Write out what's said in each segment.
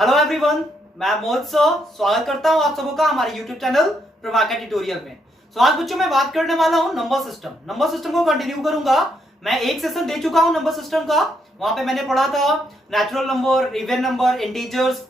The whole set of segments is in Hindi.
हेलो एवरीवन, मैं मोहित सर स्वागत करता हूं आप सबों का हमारे यूट्यूब चैनल प्रभाकर ट्यूटोरियल में। आज बच्चों मैं बात करने वाला हूं नंबर सिस्टम को कंटिन्यू करूंगा। मैं एक सेशन दे चुका हूं नंबर सिस्टम का। वहां पे मैंने पढ़ा था natural number, even number, integers,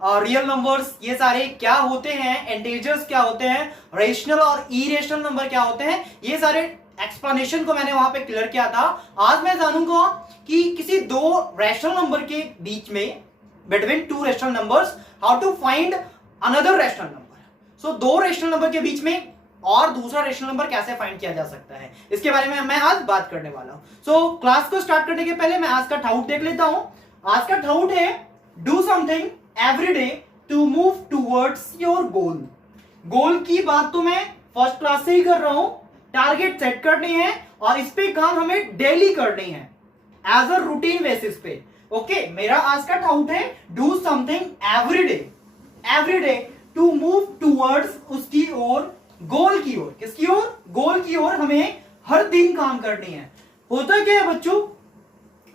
real numbers ये सारे क्या होते हैं, इंटीजर्स क्या होते हैं, रेशनल और इरेशनल नंबर क्या होते हैं, ये सारे एक्सप्लेनेशन को मैंने वहां पे क्लियर किया था। आज मैं जानूंगा कि किसी दो रैशनल नंबर के बीच में between two rational numbers how to find another rational number। so दो रेशनल नंबर के बीच में और दूसरा रेशनल नंबर कैसे फाइंड किया जा सकता है, इसके बारे में मैं आज बात करने वाला हूं। सो क्लास को स्टार्ट करने के पहले मैं आज का थाउट देख लेता हूं। आज का थाउट है do something every day to move towards your goal. Goal की बात तो मैं फर्स्ट क्लास से ही कर रहा हूं। टारगेट सेट करनी है और इस पे काम हमें डेली करनी है एज अ रूटीन बेसिस पे। ओके, मेरा आज का थाउट है do something every day to move towards उसकी ओर, गोल की ओर। किसकी ओर? गोल की ओर हमें हर दिन काम करनी है। होता क्या है बच्चों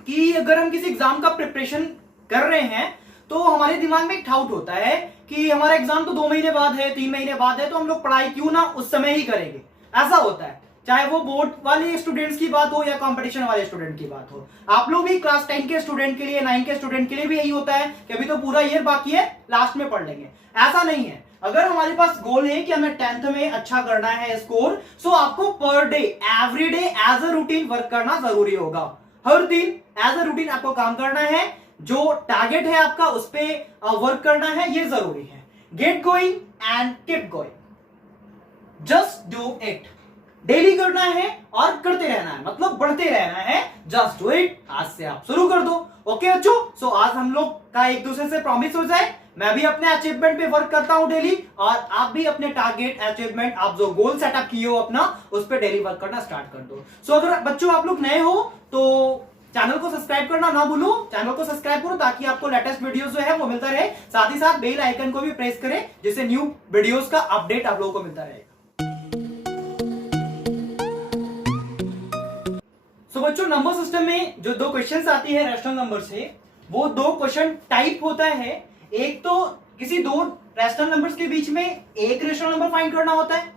कि अगर हम किसी एग्जाम का प्रिपरेशन कर रहे हैं तो हमारे दिमाग में एक थाउट होता है कि हमारा एग्जाम तो 2 महीने बाद है, 3 महीने बाद है, तो हम लोग पढ़ाई क्यों ना उस समय ही करेंगे। ऐसा होता है, चाहे वो बोर्ड वाले स्टूडेंट्स की बात हो या कंपटीशन वाले स्टूडेंट की बात हो। आप लोग भी क्लास 10 के स्टूडेंट के लिए, 9 के स्टूडेंट के लिए भी यही होता है कि अभी तो पूरा ईयर बाकी है, लास्ट में पढ़ लेंगे। ऐसा नहीं है। अगर हमारे पास गोल है कि हमें 10th में अच्छा करना है स्कोर, सो आपको per day, every day as a routine work करना जरूरी होगा। हर दिन एज अ रूटीन आपको काम करना है। जो टारगेट है आपका उस पर वर्क करना है, ये जरूरी है। Get going and keep going, just do it. Daily करना है और करते रहना है, मतलब बढ़ते रहना है। Just do it. आज से आप शुरू कर दो। ओके बच्चों, सो आज हम लोग का एक दूसरे से प्रॉमिस हो जाए। मैं भी अपने अचीवमेंट पे वर्क करता हूं डेली, और आप भी अपने टारगेट, अचीवमेंट, आप जो गोल सेटअप किए हो अपना, उस पर डेली वर्क करना स्टार्ट कर दो। सो अगर बच्चों आप लोग नए हो तो चैनल को सब्सक्राइब करना ना भूलो। चैनल को सब्सक्राइब करो ताकि आपको लेटेस्ट वीडियोस जो है वो मिलता रहे। साथ ही साथ बेल आइकन को भी प्रेस करें जिससे न्यू वीडियोस का अपडेट आप लोगों को मिलता रहेगा। तो बच्चों नंबर सिस्टम में जो दो क्वेश्चंस आती है रैशनल नंबर से, वो दो क्वेश्चन टाइप होता है। एक तो किसी दो रैशनल नंबर्स के बीच में एक रैशनल नंबर फाइंड करना होता है,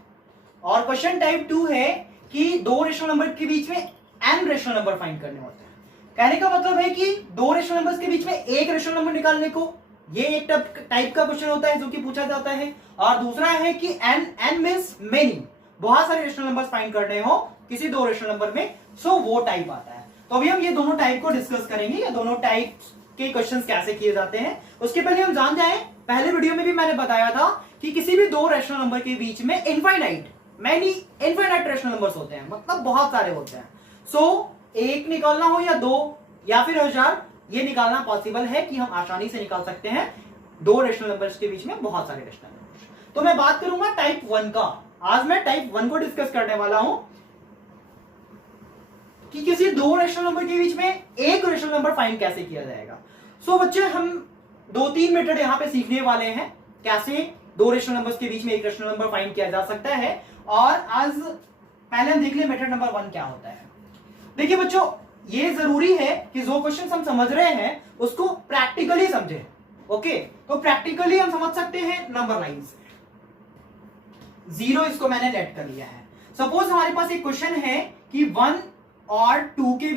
और क्वेश्चन टाइप 2 है कि दो रैशनल नंबर के बीच में n रैशनल नंबर फाइंड करने होते हैं। कहने का मतलब है कि दो रैशनल नंबर्स के बीच में एक रैशनल नंबर निकालने को, ये एक टाइप का क्वेश्चन होता है जो कि पूछा जाता है। और दूसरा है कि n मींस मेनी, बहुत सारे रैशनल नंबर्स फाइंड करने हो किसी दो रैशनल नंबर में, सो वो टाइप आता है। तो अभी हम ये दोनों टाइप को डिस्कस करेंगे, ये दोनों टाइप के क्वेश्चंस कैसे किए जाते हैं। उसके पहले हम जान जाएं, पहले वीडियो में भी मैंने बताया था कि किसी भी दो रैशनल नंबर के बीच में इनफाइनाइट रैशनल नंबर्स होते हैं, मतलब बहुत सारे होते हैं। सो एक निकालना हो या दो या फिर 1000, ये निकालना पॉसिबल है कि हम आसानी से निकाल सकते हैं दो रैशनल नंबर्स के बीच में बहुत सारे रैशनल नंबर्स। तो मैं बात करूंगा टाइप 1 का। आज मैं टाइप 1 को डिस्कस करने वाला हूं कि किसी दो रैशनल नंबर के बीच में एक रैशनल नंबर फाइंड कैसे किया जाएगा। सो बच्चे हम 2-3 मेथड यहां पे सीखने वाले हैं, कैसे दो रैशनल नंबर्स के बीच में एक रैशनल नंबर फाइंड किया जा सकता है। और आज पहले हम देख ले मेथड नंबर 1 क्या होता है। देखिए बच्चों, ये जरूरी है कि जो क्वेश्चन हम समझ रहे हैं उसको प्रैक्टिकली समझे। ओके, तो प्रैक्टिकली हम समझ सकते हैं नंबर लाइन से। 0 इसको मैंने लेट कर लिया है। सपोज हमारे पास एक क्वेश्चन है कि 1 और 2 के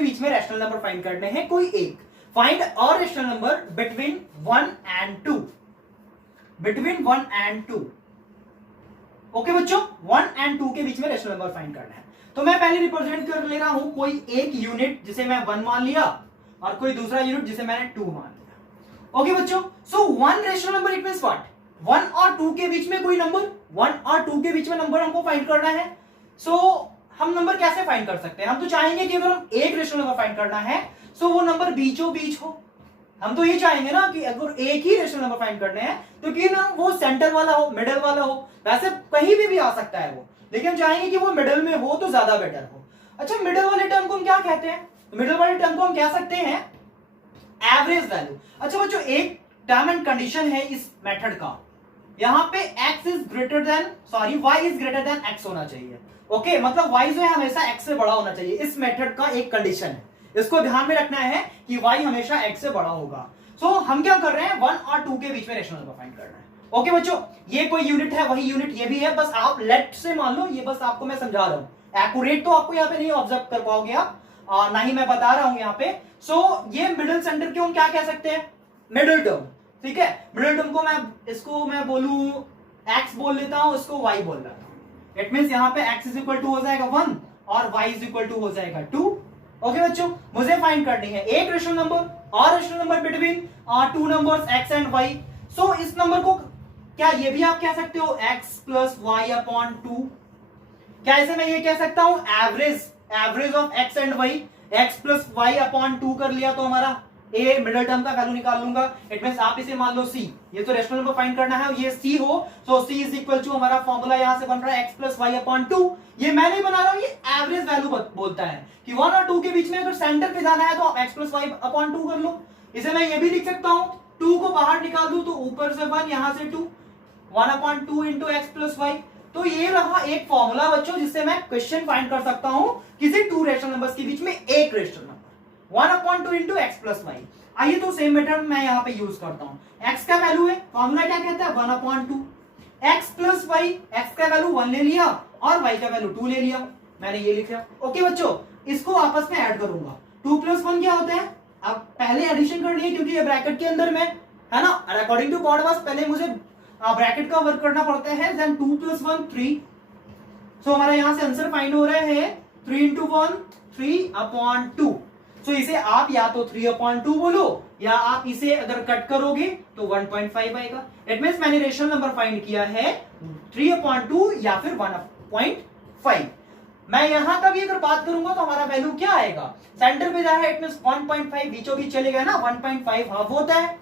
बीच में रैशनल नंबर फाइंड करने हैं, कोई एक। Find a rational number between 1 and 2। Okay बच्चों, 1 और 2 के बीच में रैशनल नंबर फाइंड करना है। तो मैं पहले रिप्रेजेंट कर ले रहा हूं कोई एक यूनिट जिसे मैं 1 मान लिया, और कोई दूसरा यूनिट जिसे मैंने 2 मान लिया। ओके बच्चों, सो 1 rational number it means what? 1 और 2 के बीच में कोई नंबर, 1 और 2 के बीच में नंबर हमको फाइंड करना है। सो हम नंबर कैसे फाइंड कर सकते हैं? हम तो चाहेंगे कि अगर हम एक रैशनल नंबर फाइंड करना है सो वो नंबर बीचों बीच हो। हम तो ये चाहेंगे ना कि अगर एक ही रैशनल नंबर फाइंड करने हैं तो कि ना वो सेंटर वाला हो, मिडिल वाला हो। वैसे कहीं भी आ सकता है वो, लेकिन हम चाहेंगे कि वो मिडिल में हो तो ज्यादा बेटर हो। अच्छा, मिडिल वाले टर्म को हम क्या कहते हैं? मिडिल वाले टर्म को हम कह सकते हैं एवरेज वैल्यू। अच्छा बच्चों, एक टर्म एंड कंडीशन है इस मेथड का, यहां पे y is greater than x होना चाहिए। ओके, मतलब y जो है हमेशा x से बड़ा होना चाहिए। इस मेथड का एक कंडीशन है, इसको ध्यान में रखना है कि y हमेशा x से बड़ा होगा। सो हम क्या कर रहे हैं, 1 और 2 के बीच में रेशनल नंबर फाइंड करना है। ओके बच्चों, ये कोई यूनिट है, वही यूनिट ये भी है, बस आप लेट से मान लो, ये बस आपको मैं समझा रहा हूं। एक्यूरेट तो आपको यहाँ पे नहीं ऑब्जर्व कर पाओगे आप, ना ही मैं बता रहा हूं यहाँ पे। सो ये मिडिल सेंटर को हम क्या कह सकते हैं, मिडिल टर्म। ठीक है, मिडिल टर्म को इसको मैं बोलूं x बोल लेता हूं, इसको y बोल लेता हूं। इट मींस यहाँ पे x इज इक्वल टू हो जाएगा 1 और y इज इक्वल टू हो जाएगा 2। ओके बच्चों, मुझे फाइंड करनी है एक रेशनल नंबर और rational number between two numbers x and y। सो इस नंबर को क्या ये भी आप कह सकते हो x प्लस वाई अपॉन 2। क्या इसे मैं ये कह सकता हूं average of x and y, x plus y upon 2 कर लिया तो हमारा a मिडिल टर्म का वैल्यू निकाल लूंगा। इट मींस आप इसे मान लो c, ये तो रेशनल नंबर फाइंड करना है, ये c हो, सो c इज इक्वल टू हमारा फॉर्मूला यहां से बन रहा है x प्लस वाई अपॉन 2। ये मैं नहीं बना रहा हूं, ये एवरेज वैल्यू बोलता है कि 1 और 2 के बीच में अगर सेंटर पे जाना है तो आप x प्लस वाई अपॉन 2 कर लो। इसे मैं ये भी लिख सकता हूं, 2 को बाहर निकाल दूं तो ऊपर से 1, यहां से 2, 1 upon 2 into x plus y. तो ये रहा एक फॉर्मूला बच्चों, जिससे मैं क्वेश्चन फाइंड कर सकता हूं किसी 2 रेशनल नंबर्स के बीच में एक rational number, 1 upon 2 into x plus y. आइए तो सेम मेथड मैं यहाँ पे यूज करता हूँ। x का वैल्यू है, फॉर्मूला क्या कहता है 1 upon 2, x plus y, x का वैल्यू 1 ले लिया और y का वैल्यू 2 ले लिया, मैंने ये लिखा। ओके बच्चों, इसको आपस में ऐड करूंगा, 2 प्लस 1 क्या होता है, अब पहले एडिशन करनी है क्योंकि ये ब्रैकेट के अंदर में है ना, अकॉर्डिंग टू कॉर्ड पहले मुझे ब्रैकेट का वर्क करना पड़ता है। देन 2 प्लस 1 3, सो हमारा यहां से आंसर फाइंड हो रहा है 3 इंटू 1 3 अपॉन 2। सो इसे आप या तो 3 अपॉन 2 बोलो, या आप इसे अगर कट करोगे तो 1.5 आएगा। इट मींस मैंने रेशनल नंबर फाइंड किया है 3 अपॉन 2 या फिर 1.5। मैं यहां का भी अगर बात करूंगा तो हमारा वैल्यू क्या आएगा, सेंटर पे जा रहा है, इट मींस 1.5 बीचों बीच चले गए ना, 1.5 हाफ होता है।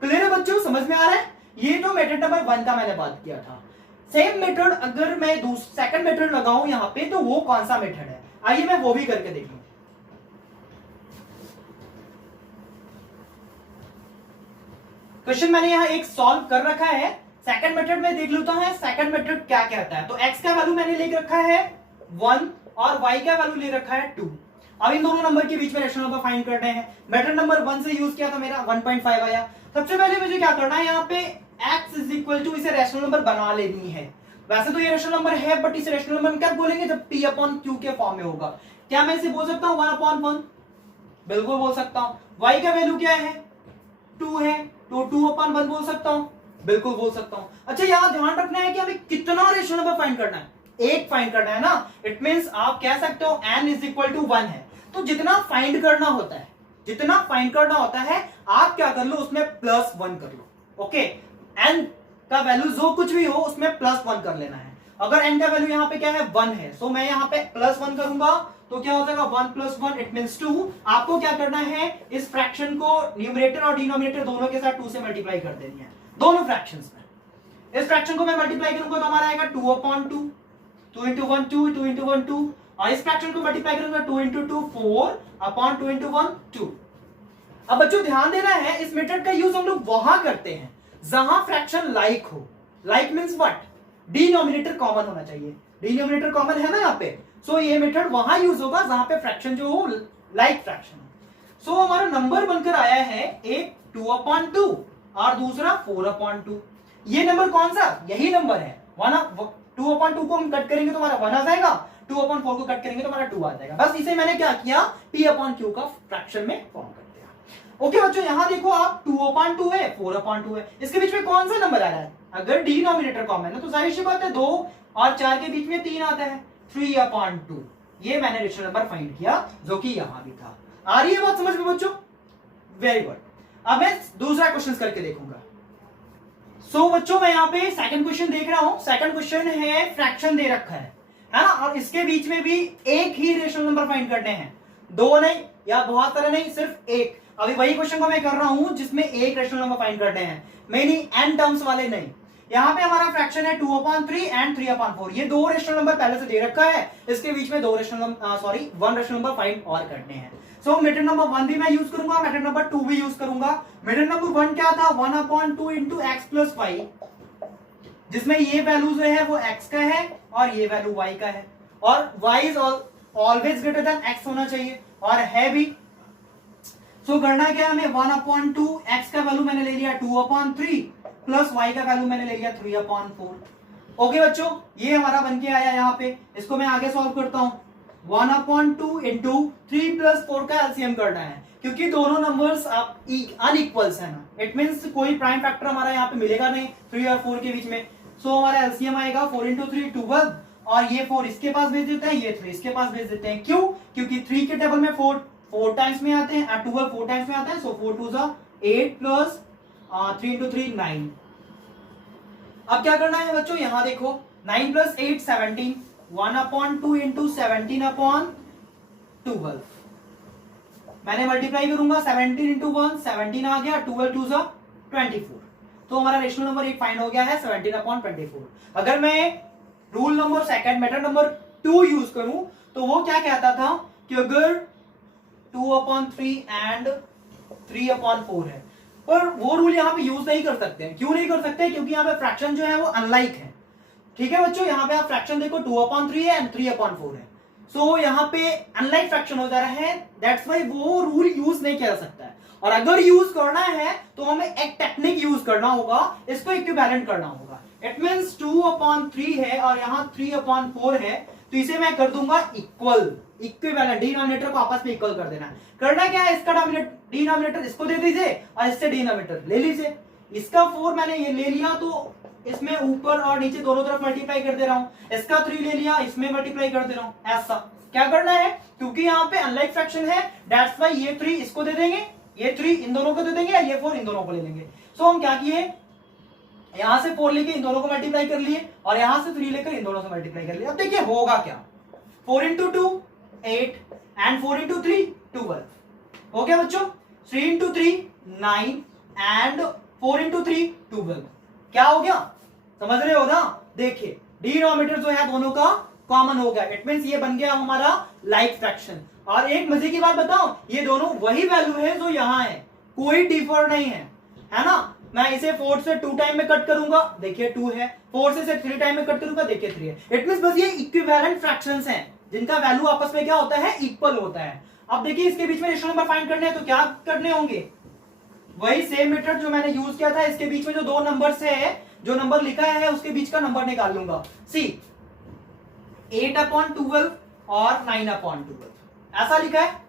क्लियर है बच्चों, समझ में आ रहा है। ये तो मेथड नंबर 1 का मैंने बात किया था। सेम मेथड अगर मैं सेकंड मेथड लगाऊं यहां पे तो वो कौन सा मेथड है, आइए मैं वो भी करके देखूं। क्वेश्चन मैंने यहां एक सॉल्व कर रखा है, सेकंड मेथड में देख लेता है सेकंड मेथड क्या कहता है। तो x का वैल्यू मैंने ले रखा है 1 और y का वैल्यू ले रखा है 2। अब इन दोनों नंबर के बीच में रेशनल नंबर फाइंड करने हैं। मेथड नंबर 1 से यूज किया तो मेरा 1.5 आया। सबसे पहले मुझे क्या करना है, यहाँ पे x इज इक्वल टू, इसे रेशनल नंबर बना लेनी है। वैसे तो ये रेशनल नंबर है, बट इसे रेशनल नंबर क्या बोलेंगे जब p अपॉन q के फॉर्म में होगा। क्या मैं इसे बोल सकता हूँ 1 अपॉन 1, बिल्कुल बोल सकता हूँ। y का वैल्यू क्या है 2 है, तो 2 अपॉन 1 बोल सकता हूँ, बिल्कुल बोल सकता हूँ। अच्छा यहाँ ध्यान रखना है कि हमें कितना रेशनल नंबर फाइंड करना है, एक फाइंड करना है ना। इट मींस आप कह सकते हो n इज इक्वल टू 1 है, तो जितना फाइंड करना होता है, जितना फाइंड करना होता है आप क्या कर लो, उसमें प्लस 1 कर लो। ओके, n का वैल्यू जो कुछ भी हो उसमें प्लस 1 कर लेना है। अगर n का वैल्यू यहाँ पे क्या है 1 है, सो मैं यहाँ पे प्लस 1 करूंगा तो क्या हो जाएगा 1 प्लस 1 इट मींस 2। आपको क्या करना है, इस फ्रैक्शन को न्यूमरेटर और डिनोमिनेटर दोनों के साथ 2 से मल्टीप्लाई कर देनी है, दोनों फ्रैक्शंस में। इस फ्रैक्शन को मैं मल्टीप्लाई करूंगा तो हमारा आएगा 2 अपॉन 2, 2 इंटू 1 2, 2 इंटू 1 2, और इस फ्रैक्शन को मल्टीप्लाई करूंगा 2 इंटू 2 4 अपॉन 2 इंटू 1 2। अब बच्चों ध्यान देना है, इस मेथड का यूज हम लोग वहां करते हैं जहां फ्रैक्शन लाइक हो। Like means what, denominator common होना चाहिए, डिनोमिनेटर कॉमन है ना यहाँ पे। सो ये मेथड वहां यूज होगा जहां पे फ्रैक्शन जो हो लाइक फ्रैक्शन हो। सो हमारा नंबर बनकर आया है एक 2 अपॉन 2 और दूसरा 4 अपॉन 2। ये नंबर कौन सा, यही नंबर है 2 अपॉन 2 को हम कट करेंगे तो हमारा 1 आ जाएगा, 2 अपॉन 4 को कट करेंगे तो हमारा 2 आ जाएगा। बस इसे मैंने क्या किया, p अपॉन q का फ्रैक्शन में फॉर्म कर दिया। ओके बच्चों, यहां देखो आप 2 अपॉन 2 है, 4 अपॉन 2 है, इसके बीच में कौन सा नंबर आ रहा है, अगर डिनोमिनेटर कॉमन है तो जाहिर सी बात है 2 और 4 के बीच में 3 आता है, 3 अपॉन 2। ये मैंने रेशनल नंबर फाइंड किया जो कि यहां भी था। आ रही है बात समझ में बच्चों, वेरी गुड। अब मैं दूसरा क्वेश्चन करके देखूंगा। सो बच्चों मैं यहाँ पे सेकंड क्वेश्चन देख रहा हूं। सेकंड क्वेश्चन है फ्रैक्शन दे रखा है ना, और इसके बीच में भी एक ही रेशनल नंबर फाइंड करने हैं, दो नहीं या बहुत सारे नहीं, सिर्फ एक। अभी वही क्वेश्चन को मैं कर रहा हूं जिसमें एक रेशनल नंबर फाइंड करने हैं, मेनी n टर्म्स वाले नहीं। यहाँ पे हमारा फ्रैक्शन है 2 अपॉन 3 एंड 3 अपॉन 4। ये दो रेशनल नंबर पहले से दे रखा है, इसके बीच में वन रेशनल नंबर फाइंड और करने हैं। सो मेथड नंबर 1 भी मैं यूज करूंगा, मेथड नंबर 2 भी यूज करूंगा। मेथड नंबर 1 क्या था, 1 upon 2 into x plus y, जिसमें ये वैल्यू जो है वो x का है और ये वैल्यू y का है, और y is always greater than x होना चाहिए, और है भी सो करना क्या है हमें, 1/2, एक्स का वैल्यू मैंने ले लिया 2/3 प्लस वाई का वैल्यू मैंने ले लिया 3/4। ओके बच्चों, ये हमारा बन के आया यहाँ पे। इसको मैं आगे सॉल्व करता हूँ। 1/2 इंटू 3 प्लस 4 का एलसीएम करना है, क्योंकि दोनों नंबर्स अनइक्वल्स है ना, इट मींस कोई प्राइम फैक्टर हमारा यहाँ पे मिलेगा नहीं 3 और 4 के बीच में। सो हमारा एलसीएम आएगा 4 इंटू 3 12, और ये 4 इसके पास भेज देते हैं, ये 3 इसके पास भेज देते हैं। क्यों? क्योंकि 3 के टेबल में 4 टाइम्स में आते हैं और 12 4 टाइम्स में आते हैं। सो 4 2 8 प्लस 3 इंटू 3 9। अब क्या करना है बच्चों, यहां देखो 9 प्लस 8 17, 1/2 इंटू 17/12। मैंने मल्टीप्लाई करूंगा 17 इंटू 1 17 आ गया, 12 2 24। तो हमारा रेशनल नंबर एक फाइंड हो गया है 17/24। अगर मैं rule number second method number 2 use करूं तो वो क्या कहता था कि अगर 2/3 एंड 3/4 है, पर वो रूल यहाँ पे यूज नहीं कर सकते हैं। क्यों नहीं कर सकते? क्योंकि यहाँ पे फ्रैक्शन जो है वो अनलाइक है। ठीक है बच्चों, यहाँ पे आप फ्रैक्शन देखो 2/3 है एंड 3/4 है। सो यहाँ पे अनलाइक फ्रैक्शन हो जा रहा है, दैट्स वाई वो रूल यूज नहीं किया जा सकता है। और अगर यूज करना है तो हमें एक टेक्निक यूज करना होगा, इसको इक्विवेलेंट करना होगा। इट मींस 2/3 है और यहाँ 3/4 है, तो इसे मैं कर दूंगा इक्विवेलेंट, डिनोमिनेटर को आपस में इक्वल कर देना। करना क्या है, इसका डिनोमिनेटर इसको दे दीजिए और इससे डिनोमिनेटर ले लीजिए। इसका 4 मैंने ये ले लिया तो इसमें ऊपर और नीचे दोनों तरफ मल्टीप्लाई कर दे रहा हूं। इसका 3 ले लिया, इसमें मल्टीप्लाई कर दे रहा हूं। ऐसा क्या करना है, क्योंकि यहाँ पे अनलाइक फ्रैक्शन है, दैट्स वाई ये 3 इसको दे देंगे, ये 3 इन दोनों को दे देंगे, ये 4 इन दोनों को ले लेंगे। सो हम क्या किए, यहां से 4 लेके इन दोनों को मल्टीप्लाई कर लिए और यहां से 3 लेकर इन दोनों से मल्टीप्लाई कर लिया। अब देखिए होगा क्या, 4 इंटू 2 8 एंड 4 इंटू 3 12। हो गया बच्चों, 3 इंटू 3 9 एंड 4 इंटू 3 12। क्या हो गया, समझ रहे हो ना? देखिए डिनोमिनेटर जो है दोनों का कॉमन हो गया, इट मींस ये बन गया हमारा लाइक फ्रैक्शन। और एक मजे की बात बताओ, ये दोनों वही वैल्यू है जो यहां है, कोई डिफर नहीं है ना। मैं इसे 4 से 2 टाइम में कट करूंगा, देखिए 2 है, 4 से 3 टाइम में कट करूंगा, देखिए 3 है। इट मींस बस ये इक्विवेलेंट फ्रैक्शंस हैं जिनका वैल्यू आपस में क्या होता है, इक्वल होता है। अब देखिए इसके बीच में रेशनल नंबर फाइंड करने हैं तो क्या करने होंगे, वही सेम मेथड जो मैंने यूज किया था। इसके बीच में जो दो नंबर्स है, जो नंबर लिखा है उसके बीच का नंबर निकाल लूंगा। सी 8/12 और 9/12 ऐसा लिखा है।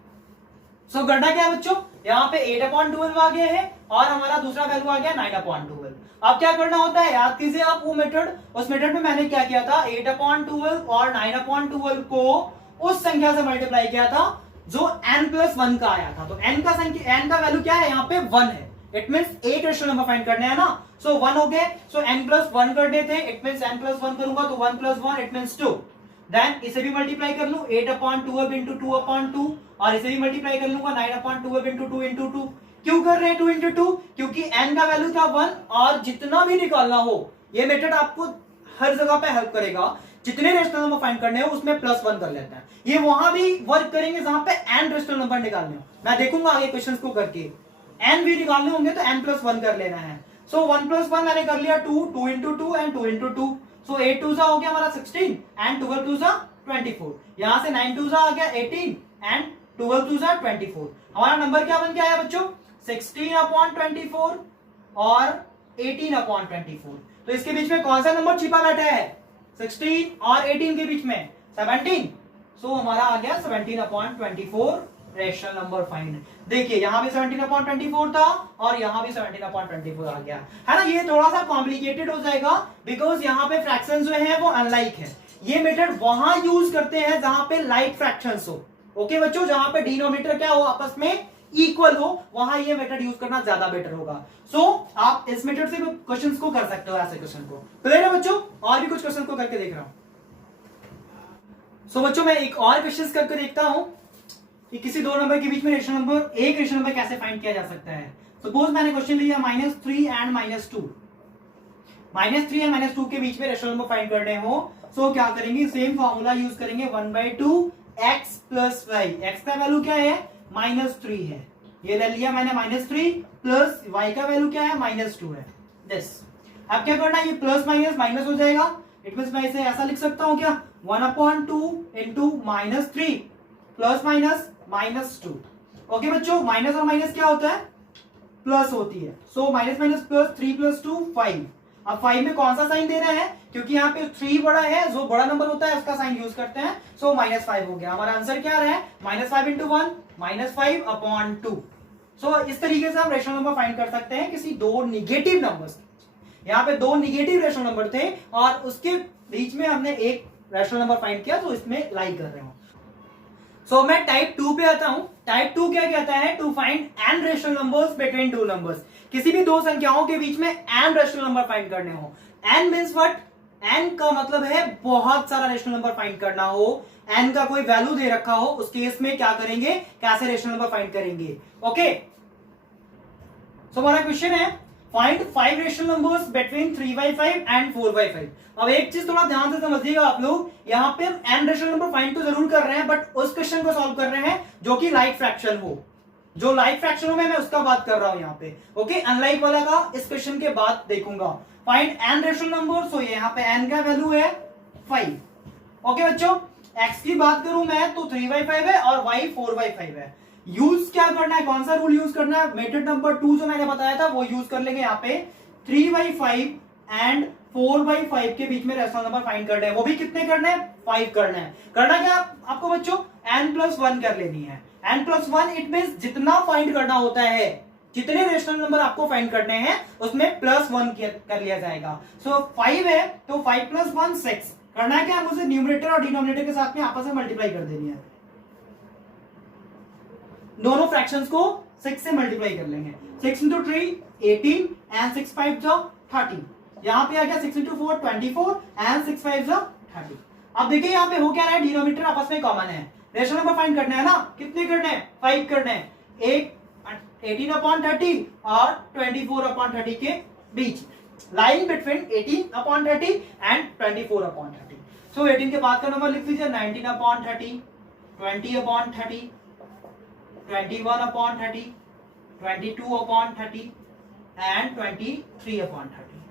सो करना क्या है बच्चों, यहाँ पे 8/12 आ गया है और हमारा दूसरा वैल्यू आ गया 9/12। अब क्या करना होता है, याद कीजिए आप वो मेथड, उस मेथड में मैंने क्या किया था, 8/12 और 9/12 को उस संख्या से मल्टीप्लाई किया था जो n+1 का आया था। तो n का वैल्यू क्या है, यहाँ पे 1 है। इट मींस एक रेशनल नंबर फाइंड करने हैं ना। सो 1 हो गए, सो n+1 करने थे, इट मींस n+1 करूंगा तो 1 + 1 इट मींस 2। देन इसे भी मल्टीप्लाई कर लूं 8/12 इंटू 2/2 और इसे भी मल्टीप्लाई कर लूंगा 9/12 इंटू 2 इंटू 2। क्यों कर रहे हैं 2 इंटू 2? क्योंकि n का वैल्यू था 1 और जितना भी निकालना हो, ये मेथड आपको हर जगह पे हेल्प करेगा। जितने रेशनल नंबर फाइंड करने हो उसमें +1 कर लेते हैं। ये वहां भी वर्क करेंगे जहां पे n रेशनल नंबर निकालने हो। मैं देखूंगा आगे क्वेश्चंस को करके, n भी निकालने होंगे तो n+1 कर लेना है। सो 1 + 1 मैंने कर लिया 2, 2 इंटू 2 एंड 2 इंटू 2। सो 8 2 हो गया हमारा 16 एंड 12 2 24। यहां से 9 2 आ गया 18 एंड 12 2 24। हमारा नंबर क्या बन के आया बच्चों, 16/24 और 18/24। तो इसके बीच में कौन सा नंबर छिपा बैठा है, 16 और 18 के बीच में 17। सो हमारा आ गया 17/24 रेशनल नंबर फाइंड। देखिए यहां भी 17/24 था और यहां भी 17/24 आ गया है ना। ये थोड़ा सा कॉम्प्लिकेटेड हो जाएगा बिकॉज यहाँ पे फ्रैक्शन जो है वो अनलाइक है। ये मेथड वहां यूज करते हैं जहां पे लाइक फ्रैक्शंस हो। ओके बच्चों, जहां पे डिनोमिनेटर क्या हो, आपस में इक्वल हो, वहां ये मेथड यूज करना ज्यादा बेटर होगा। सो आप इस मेथड से क्वेश्चंस को कर सकते हो, ऐसे क्वेश्चन को। क्लियर है बच्चों? और भी कुछ क्वेश्चन को करके देख रहा हूं। सो बच्चों मैं एक और क्वेश्चन करके देखता हूं कि किसी दो नंबर के बीच में एक रेशनल नंबर कैसे फाइंड किया जा सकता है। सपोज मैंने क्वेश्चन लिया -3 एंड -2, -3 एंड -2 के बीच में रेशनल नंबर फाइंड करने हो। सो क्या करेंगे, सेम फॉर्मूला यूज करेंगे, 1/2 x + y। x का वैल्यू क्या है, -3 है, ये ले लिया मैंने -3 प्लस y का वैल्यू क्या है, -2 है। दिस अब क्या करना है, ये प्लस माइनस माइनस हो जाएगा। इट मींस मैं इसे ऐसा लिख सकता हूं क्या, 1/2 इंटू -3 प्लस माइनस -2। ओके बच्चों, माइनस और माइनस क्या होता है, प्लस होती है। So minus minus plus, 3 + 2 5। अब 5 में कौन सा साइन देना है, क्योंकि यहाँ पे 3 बड़ा है, जो बड़ा नंबर होता है उसका साइन यूज करते हैं। सो -5 हो गया। हमारा आंसर क्या रहा है, -5 × 1 -5/2। सो इस तरीके से हम रेशनल नंबर फाइंड कर सकते हैं किसी दो निगेटिव नंबर्स। यहाँ पे दो निगेटिव रेशनल नंबर थे और उसके बीच में हमने एक रेशनल नंबर फाइंड किया, तो इसमें लाई कर रहे हो। सो मैं टाइप 2 पे आता हूं। टाइप 2 क्या कहता है, to find an rational numbers between two numbers. किसी भी दो संख्याओं के बीच में एन रेशनल नंबर फाइंड करने हो। एन मींस व्हाट, एन का मतलब है बहुत सारा रेशनल नंबर फाइंड करना हो, एन का कोई वैल्यू दे रखा हो, उस केस में क्या करेंगे, कैसे रेशनल नंबर फाइंड करेंगे। ओके, सो हमारा क्वेश्चन है find 5 rational numbers between 3/5 and 4/5। अब एक चीज थोड़ा ध्यान से समझिएगा आप लोग, यहाँ पे हम एन रेशनल नंबर फाइंड तो जरूर कर रहे हैं, बट उस क्वेश्चन को सॉल्व कर रहे हैं जो कि लाइक फ्रैक्शन हो। जो लाइक फ्रैक्शन हो मैं उसका बात कर रहा हूं यहाँ पे। ओके, अनलाइक वाला का इस क्वेश्चन के बाद देखूंगा। फाइंड एन रेशनल नंबर, सो यहाँ पे एन का वैल्यू है 5। ओके बच्चों, एक्स की बात करूं मैं तो 3/5 है और वाई 4/5 है। यूज क्या करना है, कौन सा रूल यूज करना है, मेथड नंबर 2 जो मैंने बताया था वो यूज कर लेंगे। यहाँ पे 3/5 एंड 4/5 के बीच में रेशनल नंबर फाइंड करना है। वो भी कितने करने हैं, 5 करना है। करना क्या आपको बच्चों, n+1 कर लेनी है। n+1 इट मींस जितना फाइंड करना होता है, जितने रेशनल नंबर आपको फाइंड करने हैं उसमें +1 कर लिया जाएगा। सो 5 है तो 5 + 1 6। करना है क्या, मुझे न्यूमरेटर और डिनोमिनेटर के साथ में आपस में मल्टीप्लाई कर देनी है। दोनों फ्रैक्शंस को 6 से मल्टीप्लाई कर लेंगे। 6 × 3 18 एंड 6 × 5 30। यहां पे आ गया 6 × 4 24 एंड 6 × 5 30। अब देखिए यहाँ पे हो क्या रहा है, डिनोमिनेटर आपस में कॉमन है। रेशनल नंबर फाइंड करना है ना, कितने करने हैं, 5 करने हैं। एक 18/30 और 24/30 के बीच, लाइन बिटवीन 18/30 एंड 24/30। सो 18 के बाद का नंबर लिख लीजिए 19/30, 20/30, 21/30, 22/30 एंड 23/30।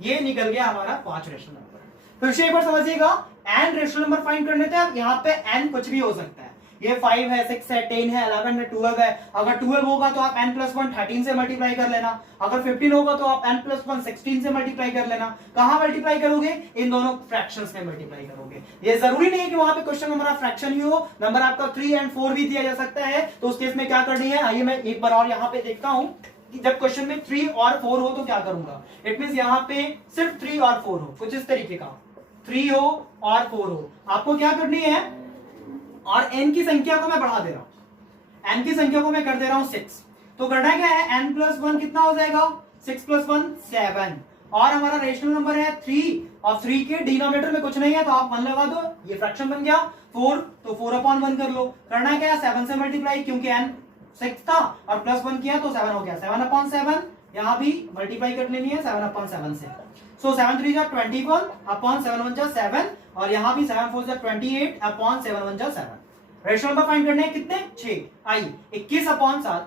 ये निकल गया हमारा 5 रेशनल नंबर। फिर से एक बार समझिएगा, एन रेशनल नंबर फाइंड करने थे। अब यहाँ पे एन कुछ भी हो सकता है, ये 5 है, 6 है, 10 है, 11 है, 12 है। अगर 12 होगा तो आप n+1 13 से मल्टीप्लाई कर लेना। अगर 15 होगा तो आप n+1 16 से मल्टीप्लाई कर लेना। कहां मल्टीप्लाई करोगे, इन दोनों फ्रैक्शंस में मल्टीप्लाई करोगे। ये जरूरी नहीं है कि वहां पे क्वेश्चन नंबर ऑफ फ्रैक्शन ही हो, नंबर आपका 3 और 4 भी दिया जा सकता है। तो उस केस में क्या करनी है, आइए मैं एक बार और यहाँ पे देखता हूं कि जब क्वेश्चन में 3 और 4 हो तो क्या करूंगा। इट मींस यहाँ पे सिर्फ 3 और 4 हो, कुछ इस तरीके का 3 हो और 4 हो। आपको क्या करनी है, और n की संख्या को मैं बढ़ा दे रहा हूं, n की संख्या को मैं कर दे रहा हूं 6। तो करना क्या है, n+1 कितना हो जाएगा, 6 + 1 7। और हमारा रेशनल नंबर है 3 और 3 के डिनोमिनेटर में कुछ नहीं है तो आप 1 लगा दो, ये फ्रैक्शन बन गया 4, तो 4/1 कर लो। करना क्या है, 7 से मल्टीप्लाई, क्योंकि n 6 था और +1 किया तो 7 हो गया, 7/7। यहां भी मल्टीप्लाई कर लेनी है 7/7 से। सो 7 3 जा 21/7 1 जा 7, और यहां भी 7 4 जा 28/7 1 जा 7। रेशनल नंबर फाइंड करने हैं कितने, 6। आई 21/7,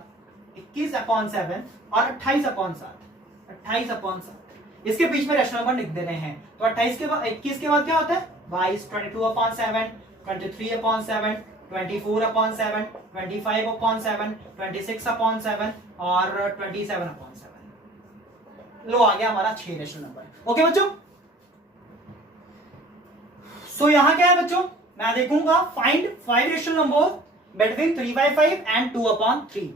21/7 और 28/7, 28/7। इसके बीच में रेशनल नंबर लिख दे रहे हैं। तो 28 के बाद 21 के बाद क्या होता है, 22, 22/7, 23/7, 24/7, 25/7, 26/7 और 27/7। लो आ गया हमारा 6 रेशनल नंबर। ओके बच्चों, सो यहां क्या है बच्चों, मैं देखूंगा find 5 rational number between 3/5 and 2/3।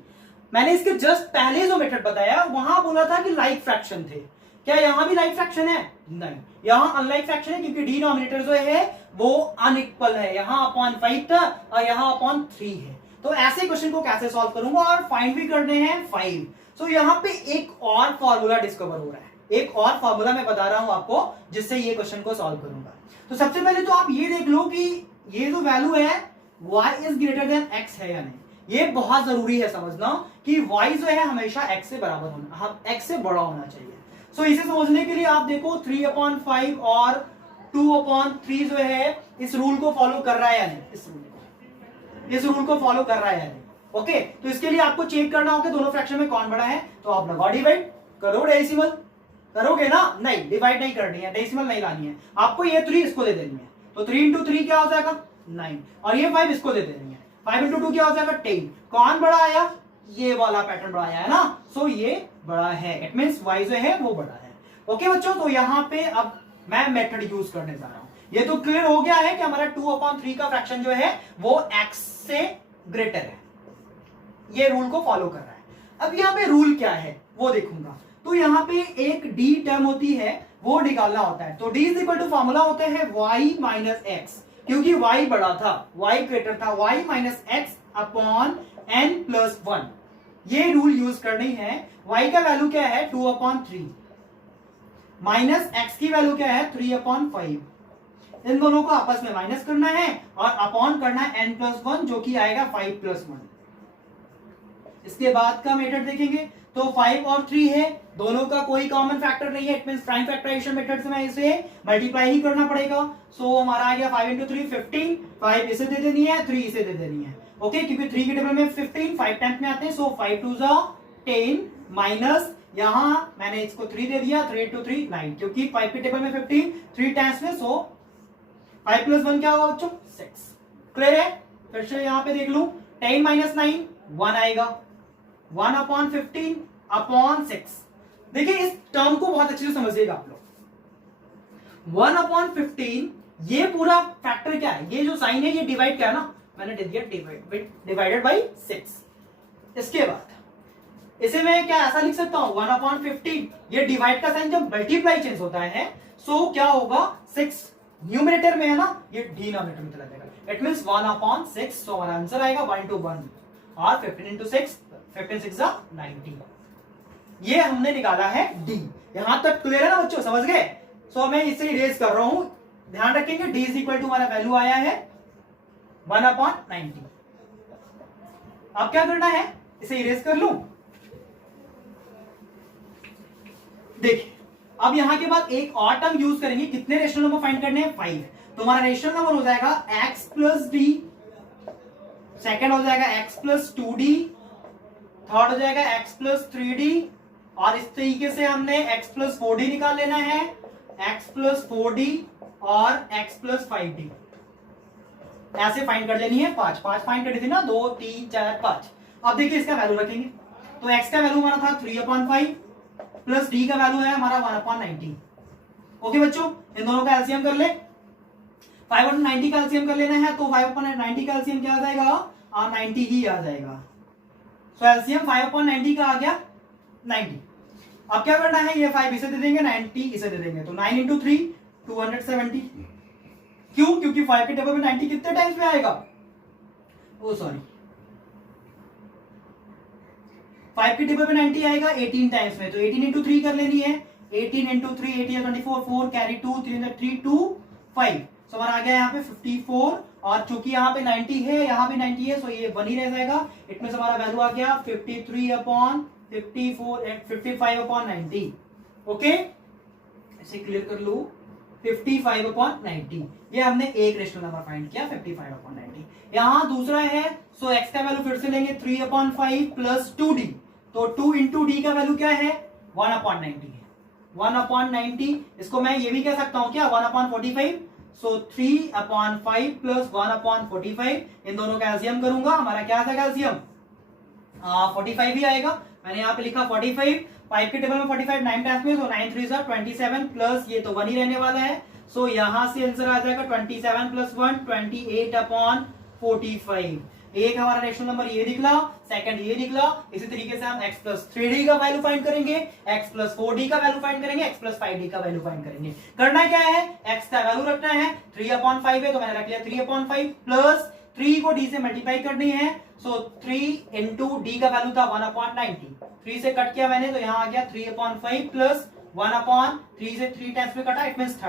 मैंने इसके जस्ट पहले जो मेथड बताया वहां बोला था कि लाइक फ्रैक्शन थे। क्या यहां भी लाइक फ्रैक्शन है, नहीं, यहां अनलाइक फ्रैक्शन है, क्योंकि डिनोमिनेटर जो है वो अनइक्वल है। यहां अपॉन 5 था और यहां अपॉन 3 है। तो ऐसे क्वेश्चन को कैसे सॉल्व करूंगा, और फाइंड भी करने हैं 5। सो यहां पे एक और फॉर्मूला डिस्कवर हो रहा है, एक और फॉर्मूला मैं बता रहा हूं आपको जिससे ये क्वेश्चन को सॉल्व करूंगा। तो सबसे पहले तो आप ये देख लो कि ये जो वैल्यू है y is greater than x है या नहीं। ये बहुत जरूरी है समझना कि y जो है हमेशा x से बराबर होना, x से बड़ा होना चाहिए। सो इसे समझने के लिए आप देखो 3/5 और 2/3 जो है इस रूल को फॉलो कर रहा है या नहीं, इस रूल को फॉलो कर रहा है या नहीं। ओके, तो इसके लिए आपको चेक करना होगा दोनों फ्रैक्शन में कौन बड़ा है। तो आप लगाओ डिवाइड, करो डेसिमल, करोगे ना, नहीं डिवाइड नहीं करनी है, डेसिमल नहीं लानी है आपको। ये 3 इसको दे देनी है, तो 3 × 3 क्या हो जाएगा 9, और ये 5 इसको दे देनी है। 5 इंटू 2 क्या हो जाएगा 10। कौन बड़ा आया, ये वाला पैटर्न बड़ा आया है ना, सो ये बड़ा है, इट मींस y जो है वो बड़ा है। ओके बच्चों, तो यहाँ पे अब मैं मेथड यूज करने जा रहा हूं। ये तो क्लियर हो गया है कि हमारा 2/3 का फ्रैक्शन जो है वो x से ग्रेटर है, ये रूल को फॉलो कर रहा है। अब यहाँ पे रूल क्या है वो देखूंगा, तो यहाँ पे एक d टर्म होती है वो निकालना होता है, तो d is equal to formula होता है y माइनस एक्स, क्योंकि y बड़ा था, y ग्रेटर था, y minus x upon n plus 1। ये रूल यूज करनी है। y का वैल्यू क्या है 2/3, माइनस x की वैल्यू क्या है 3/5। इन दोनों को आपस में माइनस करना है और अपॉन करना है n प्लस 1, जो कि आएगा 5 प्लस 1। इसके बाद का मेथड देखेंगे तो 5 और 3 है, दोनों का कोई कॉमन फैक्टर नहीं है, it means prime factorization method से मैं इसे मल्टीप्लाई ही करना पड़ेगा। सो हमारा आ गया 5 इंटू 3 15, 5 इसे दे देनी है, 3 इसे दे देनी है। ओके, क्योंकि 3 के टेबल में 15, 5 टाइम्स में आते हैं, सो 5 2 10 माइनस यहां मैंने इसको 3 दे दिया, 3 इंटू 3 9, क्योंकि 5 के टेबल में 15 3 टाइम्स में, सो 5 प्लस 1 क्या होगा बच्चों 6। क्लियर है? फिर से यहां पे देख लूं, 10 माइनस 9 1 आएगा, 1/15 अपॉन 6। देखिए इस टर्म को बहुत अच्छे से समझिएगा आप लोग। 1/15 ये पूरा फैक्टर क्या है, ये जो साइन है ये डिवाइड क्या है ना, मैंने दे दिया डिवाइडेड बाई 6। इसके बाद इसे मैं क्या ऐसा लिख सकता हूं 1/15, ये डिवाइड का साइन जब मल्टीप्लाई चेंज होता है सो क्या होगा 6 न्यूमरेटर में है ना, ये डिनोमिनेटर में चला जाएगा, इट मींस 1/6। सो हमारा आंसर आएगा 1 into 1 और 15 into 6, 15 6 90। ये हमने निकाला है d। यहां तक क्लियर है ना बच्चों, समझ गए? सो मैं इसे इरेज कर रहा हूं, ध्यान रखेंगे d इज इक्वल टू हमारा वैल्यू आया है 1/90। अब क्या करना है, इसे इरेज कर लूं। देखिए अब यहां के बाद एक और टर्म यूज करेंगे, कितने रेशनल नंबर फाइंड करने हैं 5, तो हमारा रेशनल नंबर हो जाएगा x प्लस डी, सेकेंड हो जाएगा x प्लस 2d, थर्ड हो जाएगा x प्लस 3d, और इस तरीके से हमने x प्लस 4d निकाल लेना है, x प्लस 4d और x प्लस 5d ऐसे फाइंड कर लेनी है। 5 फाइंड कर दी थी ना, 2 3 4 5। अब देखिए इसका वैल्यू रखेंगे, तो x का वैल्यू हमारा था 3/5 प्लस d का वैल्यू है हमारा 1/90। ओके बच्चों, इन दोनों का एलसीएम कर ले, 5/90 का एलसीएम कर लेना है, तो 5/90 का एलसीएम क्या आ जाएगा 90 ही आ जाएगा। सो एलसीएम 5/90 का आ गया 90। अब क्या करना है, ये 5 इसे दे देंगे, 90 इसे दे देंगे, तो 9 इंटू 3 270। क्यों? क्योंकि 5 के टेबल में 90 कितने टाइम्स में आएगा, ओ सॉरी 5 के टेबल में 90 आएगा 18 टाइम्स में, तो 18 इंटू 3 कर लेनी है, 18 इंटू 3 18 24, 4 कैरी 2 3 3 2 5। सो हमारा आ गया यहाँ पे 54, और चूंकि यहाँ पे 90 है यहाँ पे 90 है, सो ये 1 ही रह जाएगा, इट मींस हमारा वैल्यू आ गया 55/90। ओके, इसे क्लियर कर लो, 55/90। ये हमने एक रेशनल नंबर फाइंड किया 55/90। यहाँ दूसरा है, सो x का वैल्यू फिर से लेंगे 3/5 प्लस 2d, तो 2 इंटू डी का वैल्यू क्या है 1/90 है, 1/90। इसको मैं ये भी कह सकता हूं क्या 1/45, सो 3/5 प्लस 1/45, इन दोनों का एलसीएम करूंगा, हमारा क्या आता है एलसीएम 45 ही आएगा। मैंने यहाँ पे लिखा 45, 5 के टेबल में 45 9 टाइम्स में, सो 9 3 27 प्लस ये तो 1 ही रहने वाला है, सो यहां से आंसर आ जाएगा 27 प्लस 1 28/45। एक हमारा रेशनल नंबर ये निकला, सेकंड ये निकला। इसी तरीके से हम x प्लस 3d का वैल्यू फाइंड करेंगे, x प्लस 4d का वैल्यू फाइंड करेंगे, x प्लस 5d का वैल्यू फाइंड करेंगे। करना क्या है, x का वैल्यू रखना है 3/5 है, तो मैंने रख लिया 3/5 प्लस 3 को d से मल्टीप्लाई करनी है, सो 3 इंटू डी का वैल्यू था 1/90, 3 से कट किया मैंने, तो यहाँ आ गया 3/5 प्लस 1/3 से 3 टाइम्स में कटा, इट मींस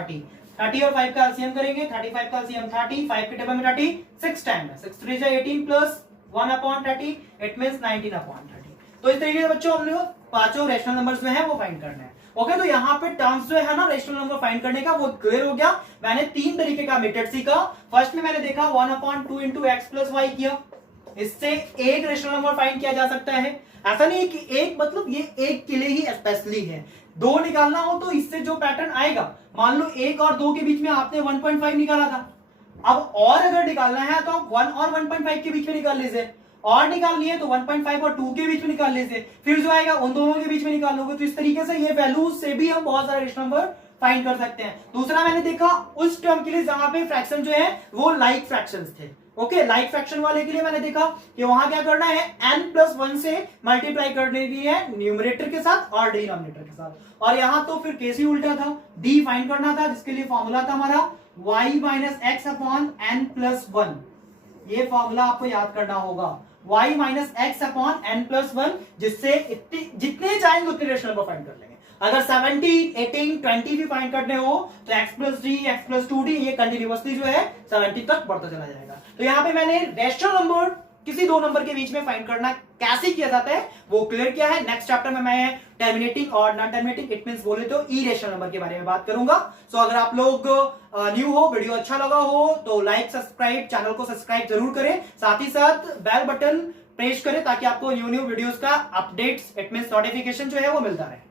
30 और 5 का एलसीएम करेंगे, 35 का एलसीएम 30, 5 के टेबल में 30 6 टाइम है, 6 3 से 18 प्लस 1/30, इट मींस 19/30। तो इस तरीके से बच्चों हम लोग पांचों रेशनल नंबर्स में है वो फाइंड करना है। ओके, तो यहाँ पे टर्म्स जो है ना रेशनल नंबर फाइंड करने का वो क्लियर हो गया। मैंने 3 तरीके का मेथड सीखा। फर्स्ट में मैंने देखा 1/2 इंटू एक्स प्लस वाई किया, इससे एक रेशनल नंबर फाइंड किया जा सकता है। ऐसा नहीं कि एक मतलब ये एक के लिए ही स्पेशली है, 2 निकालना हो तो इससे जो पैटर्न आएगा, मान लो 1 और 2 के बीच में आपने 1.5 निकाला था, अब और अगर निकालना है तो आप 1 और 1.5 के बीच में निकाल लीजिए, और निकालनी है तो 1.5 और 2 के बीच में निकाल लीजिए, फिर जो आएगा उन दोनों के बीच में निकाल लोगे। तो इस तरीके से ये वैल्यूज से भी हम बहुत सारे रेशनल नंबर फाइंड कर सकते हैं। दूसरा मैंने देखा उस टर्म के लिए जहां पे फ्रैक्शन जो है वो लाइक फ्रैक्शंस थे। ओके, लाइक फ्रैक्शन वाले के लिए मैंने देखा कि वहां क्या करना है, n+1 से मल्टीप्लाई करने की है न्यूमरेटर के साथ और डिनोमिनेटर के साथ, और यहां तो फिर केस ही उल्टा था, d फाइंड करना था, जिसके लिए फॉर्मूला था हमारा y minus x upon n+1। ये फॉर्मूला आपको याद करना होगा, y minus x upon n+1, जिससे जितने चाहेंगे उतने रेशनल नंबर फाइंड कर लेंगे। अगर 17, 18, 20 भी फाइंड करने हो तो x+3, x+2d ये कंटिन्यूअसली जो है 70 तक बढ़ता चला जाएगा। तो यहाँ पे मैंने रेशनल नंबर किसी दो नंबर के बीच में फाइंड करना कैसे किया जाता है वो क्लियर किया है। नेक्स्ट चैप्टर में मैं टर्मिनेटिंग और नॉन टर्मिनेटिंग, इट मींस बोले तो इरेशनल नंबर के बारे में बात करूंगा। सो अगर आप लोग न्यू हो, वीडियो अच्छा लगा हो तो लाइक, सब्सक्राइब, चैनल को सब्सक्राइब जरूर करें, साथ ही साथ बेल बटन प्रेस करें ताकि आपको न्यू वीडियोस का अपडेट्स, इट मींस नोटिफिकेशन जो है वो मिलता रहे।